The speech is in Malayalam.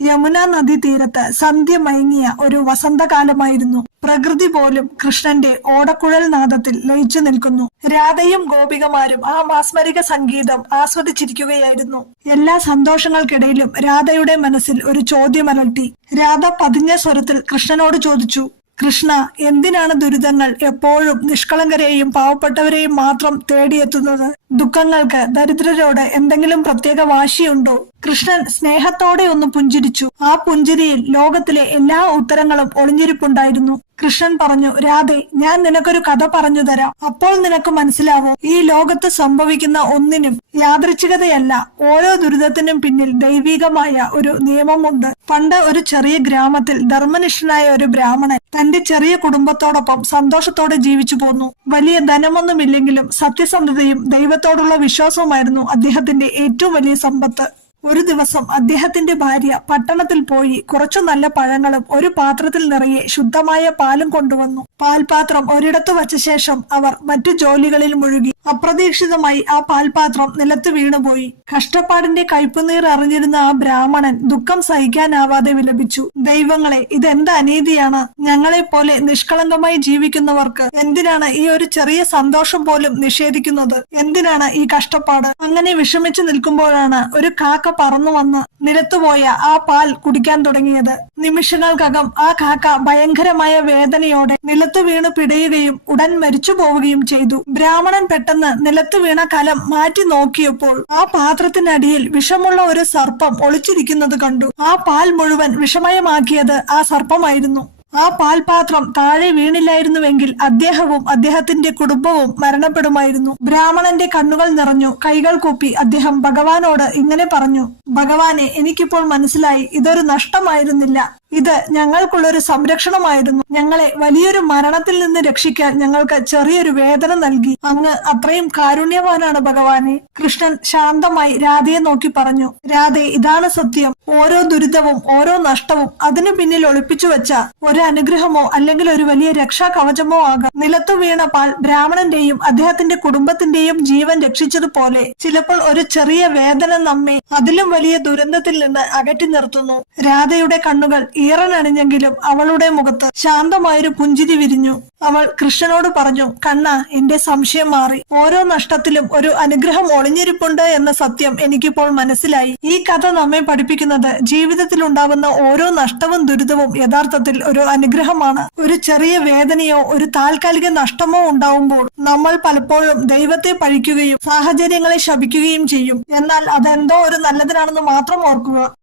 യമുന നദീ തീരത്ത് സന്ധ്യ മയങ്ങിയ ഒരു വസന്തകാലമായിരുന്നു. പ്രകൃതി പോലും കൃഷ്ണന്റെ ഓടക്കുഴൽ നാദത്തിൽ ലയിച്ചു നിൽക്കുന്നു. രാധയും ഗോപികമാരും ആ മാസ്മരിക സംഗീതം ആസ്വദിച്ചിരിക്കുകയായിരുന്നു. എല്ലാ സന്തോഷങ്ങൾക്കിടയിലും രാധയുടെ മനസ്സിൽ ഒരു ചോദ്യമലട്ടി. രാധ പതിഞ്ഞ സ്വരത്തിൽ കൃഷ്ണനോട് ചോദിച്ചു, കൃഷ്ണ, എന്തിനാണ് ദുരിതങ്ങൾ എപ്പോഴും നിഷ്കളങ്കരെയും പാവപ്പെട്ടവരെയും മാത്രം തേടിയെത്തുന്നത്? ദുഃഖങ്ങൾക്ക് ദരിദ്രരോട് എന്തെങ്കിലും പ്രത്യേക വാശിയുണ്ടോ? കൃഷ്ണൻ സ്നേഹത്തോടെ ഒന്ന് പുഞ്ചിരിച്ചു. ആ പുഞ്ചിരിയിൽ ലോകത്തിലെ എല്ലാ ഉത്തരങ്ങളും ഒളിഞ്ഞിരിപ്പുണ്ടായിരുന്നു. കൃഷ്ണൻ പറഞ്ഞു, രാധേ, ഞാൻ നിനക്കൊരു കഥ പറഞ്ഞു തരാം. അപ്പോൾ നിനക്ക് മനസ്സിലാവും, ഈ ലോകത്ത് സംഭവിക്കുന്ന ഒന്നിനും യാദൃച്ഛികതയല്ല. ഓരോ ദുരിതത്തിനും പിന്നിൽ ദൈവികമായ ഒരു നിയമമുണ്ട്. പണ്ട് ഒരു ചെറിയ ഗ്രാമത്തിൽ ധർമ്മനിഷ്ഠനായ ഒരു ബ്രാഹ്മണൻ തന്റെ ചെറിയ കുടുംബത്തോടൊപ്പം സന്തോഷത്തോടെ ജീവിച്ചു പോന്നു. വലിയ ധനമൊന്നുമില്ലെങ്കിലും സത്യസന്ധതയും ദൈവത്തോടുള്ള വിശ്വാസവുമായിരുന്നു അദ്ദേഹത്തിന്റെ ഏറ്റവും വലിയ സമ്പത്ത്. ഒരു ദിവസം അദ്ദേഹത്തിന്റെ ഭാര്യ പട്ടണത്തിൽ പോയി കുറച്ചു നല്ല പഴങ്ങളും ഒരു പാത്രത്തിൽ നിറയെ ശുദ്ധമായ പാലും കൊണ്ടുവന്നു. പാൽപാത്രം ഒരിടത്ത് വച്ച ശേഷം അവർ മറ്റു ജോലികളിൽ മുഴുകി. അപ്രതീക്ഷിതമായി ആ പാൽപാത്രം നിലത്ത് വീണുപോയി. കഷ്ടപ്പാടിന്റെ കയ്പുനീർ അറിഞ്ഞിരുന്ന ആ ബ്രാഹ്മണൻ ദുഃഖം സഹിക്കാനാവാതെ വിലപിച്ചു. ദൈവങ്ങളെ, ഇതെന്ത് അനീതിയാണ്! ഞങ്ങളെ പോലെ നിഷ്കളങ്കമായി ജീവിക്കുന്നവർക്ക് എന്തിനാണ് ഈ ഒരു ചെറിയ സന്തോഷം പോലും നിഷേധിക്കുന്നത്? എന്തിനാണ് ഈ കഷ്ടപ്പാട്? അങ്ങനെ വിഷമിച്ചു നിൽക്കുമ്പോഴാണ് ഒരു കാക്ക പറന്നു വന്ന് നിലത്തുപോയ ആ പാൽ കുടിക്കാൻ തുടങ്ങിയത്. നിമിഷങ്ങൾക്കകം ആ കാക്ക ഭയങ്കരമായ വേദനയോടെ നിലത്ത് വീണ് പിടയുകയും ഉടൻ മരിച്ചു പോവുകയും ചെയ്തു. ബ്രാഹ്മണൻ പെട്ടെന്ന് നിലത്ത് വീണ കലം മാറ്റി നോക്കിയപ്പോൾ ആ പാത്രത്തിനടിയിൽ വിഷമുള്ള ഒരു സർപ്പം ഒളിച്ചിരിക്കുന്നത് കണ്ടു. ആ പാൽ മുഴുവൻ വിഷമയമാക്കിയത് ആ സർപ്പമായിരുന്നു. ആ പാൽപാത്രം താഴെ വീണില്ലായിരുന്നുവെങ്കിൽ അദ്ദേഹവും അദ്ദേഹത്തിന്റെ കുടുംബവും മരണപ്പെടുമായിരുന്നു. ബ്രാഹ്മണന്റെ കണ്ണുകൾ നിറഞ്ഞു. കൈകൾ കൂപ്പി അദ്ദേഹം ഭഗവാനോട് ഇങ്ങനെ പറഞ്ഞു, ഭഗവാനെ, എനിക്കിപ്പോൾ മനസ്സിലായി, ഇതൊരു നഷ്ടമായിരുന്നില്ല. ഇത് ഞങ്ങൾക്കുള്ളൊരു സംരക്ഷണമായിരുന്നു. ഞങ്ങളെ വലിയൊരു മരണത്തിൽ നിന്ന് രക്ഷിക്കാൻ ഞങ്ങൾക്ക് ചെറിയൊരു വേദന നൽകി. അങ്ങ് അത്രയും കാരുണ്യവാനാണ് ഭഗവാനെ. കൃഷ്ണൻ ശാന്തമായി രാധയെ നോക്കി പറഞ്ഞു, രാധേ, ഇതാണ് സത്യം. ഓരോ ദുരിതവും ഓരോ നഷ്ടവും അതിനു പിന്നിൽ ഒളിപ്പിച്ചു വെച്ച ഒരു അനുഗ്രഹമോ അല്ലെങ്കിൽ ഒരു വലിയ രക്ഷാ കവചമോ ആകാം. നിലത്തു വീണ പാൽ ബ്രാഹ്മണന്റെയും അദ്ദേഹത്തിന്റെ കുടുംബത്തിന്റെയും ജീവൻ രക്ഷിച്ചതുപോലെ ചിലപ്പോൾ ഒരു ചെറിയ വേദന നമ്മെ അതിലും വലിയ ദുരന്തത്തിൽ നിന്ന് അകറ്റി നിർത്തുന്നു. രാധയുടെ കണ്ണുകൾ ഈറനണിഞ്ഞെങ്കിലും അവളുടെ മുഖത്ത് ശാന്തമായൊരു പുഞ്ചിരി വിരിഞ്ഞു. അവൾ കൃഷ്ണനോട് പറഞ്ഞു, കണ്ണ, എന്റെ സംശയം മാറി. ഓരോ നഷ്ടത്തിലും ഒരു അനുഗ്രഹം ഒളിഞ്ഞിരിപ്പുണ്ട് എന്ന സത്യം എനിക്കിപ്പോൾ മനസ്സിലായി. ഈ കഥ നമ്മെ പഠിപ്പിക്കുന്നത് ജീവിതത്തിൽ ഉണ്ടാകുന്ന ഓരോ നഷ്ടവും ദുരിതവും യഥാർത്ഥത്തിൽ ഒരു അനുഗ്രഹമാണ്. ഒരു ചെറിയ വേദനയോ ഒരു താൽക്കാലിക നഷ്ടമോ ഉണ്ടാവുമ്പോൾ നമ്മൾ പലപ്പോഴും ദൈവത്തെ പഴിക്കുകയും സാഹചര്യങ്ങളെ ശപിക്കുകയും ചെയ്യും. എന്നാൽ അതെന്തോ ഒരു നല്ലതിനാണെന്ന് മാത്രം ഓർക്കുക.